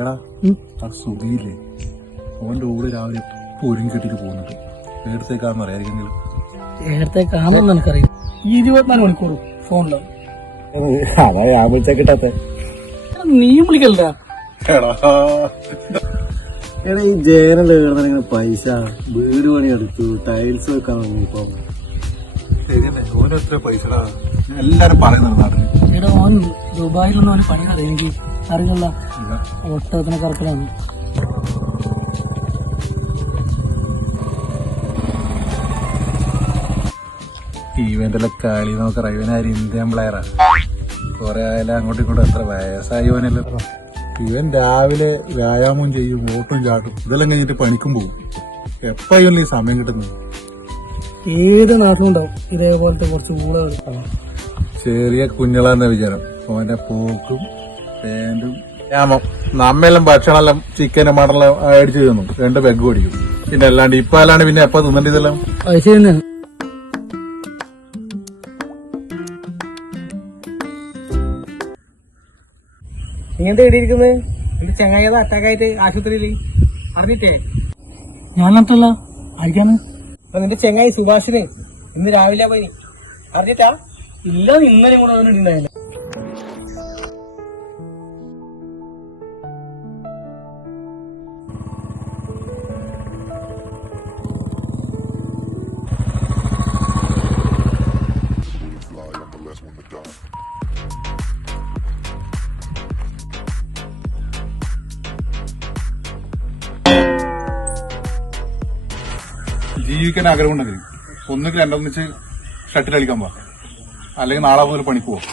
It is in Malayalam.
എടാ ആ സുഖിയില്ലേ ഓന്റെ കൂടെ രാവിലെ ഒരുങ്ങി കെട്ടിട്ട് പോകുന്നുണ്ട്. നേരത്തേക്കാന്ന് അറിയാമെങ്കിലും നേരത്തേക്കാണെന്ന് എനിക്കറിയാം. 24 മണിക്കൂർ ഫോണിലാണ്. അതാ ഞാൻ വിളിച്ചാ കിട്ടാത്ത. നീയും വിളിക്കല്ല. എടാ ഈ ജയനല്ലേ കിടന്നിങ്ങനെ പൈസ വീട് പണി എടുത്തു, ടൈൽസ് വെക്കാൻ തുടങ്ങിയപ്പോ ഓനെത്ര പൈസ എല്ലാരും പറയുന്നുണ്ട് നാട്ടില്. എടാ ഓൻ ദുബായിലൊന്നും അവന് പണിയാണ്. എനിക്ക് അറിയില്ല. ഒട്ടകത്തിനെ കറക്കലാണ്. ഇവന്റെ കളി നോക്കറ. ഇവനാര് ഇന്ത്യൻ പ്ലെയറാ. കൊറേ ആയാലും അങ്ങോട്ടും ഇങ്ങോട്ടും എത്ര വയസ്സായി ഇവനല്ലോ. ഇവൻ രാവിലെ വ്യായാമം ചെയ്യും, ഓട്ടും ചാട്ടും. ഇതെല്ലാം കഴിഞ്ഞിട്ട് പണിക്കും പോകും. എപ്പ ഇവനീ സമയം കിട്ടുന്നത്? ഏത് നാട്ടിലും ഉണ്ടാവും ഇതേപോലത്തെ കുറച്ച് ഊളകൾ. ചെറിയ കുഞ്ഞളാന്ന വിചാരം. ഓന്റെ പോക്കും പാന്റും വ്യായാമം. നമ്മെല്ലാം ഭക്ഷണമെല്ലാം ചിക്കനും മടനെല്ലാം അടിച്ചു തന്നു. 2 പെഗ് ഓടിക്കും. പിന്നെ അല്ലാണ്ട് ഇപ്പൊ അല്ലാണ്ട് പിന്നെ എപ്പ തിന്നണ്ട ഇതെല്ലാം? പൈസ തന്നെയാണ്. ഇങ്ങനത്തെ എവിടെയിരിക്കുന്നത്? എന്റെ ചങ്ങായത് അറ്റാക്കായിട്ട് ആശുപത്രിയില് അറിഞ്ഞിട്ടേ? ഞാൻ നട്ടല്ല ആയിരിക്കാണ്. അപ്പൊ നിന്റെ ചങ്ങായി സുഭാഷിന് ഇന്ന് രാവിലെ പോയി അറിഞ്ഞിട്ടാ? ഇല്ല, ഇന്നലെ കൂടെ അവനുണ്ടായില്ല. ജീവിക്കാൻ ആഗ്രഹമുണ്ടെങ്കിൽ ഒന്നുകിൽ രണ്ടൊന്നിച്ച് ഷട്ടിൽ കളിക്കാൻ പോവാം, അല്ലെങ്കിൽ നാളെ മുതൽ പണിക്ക് പോവാം.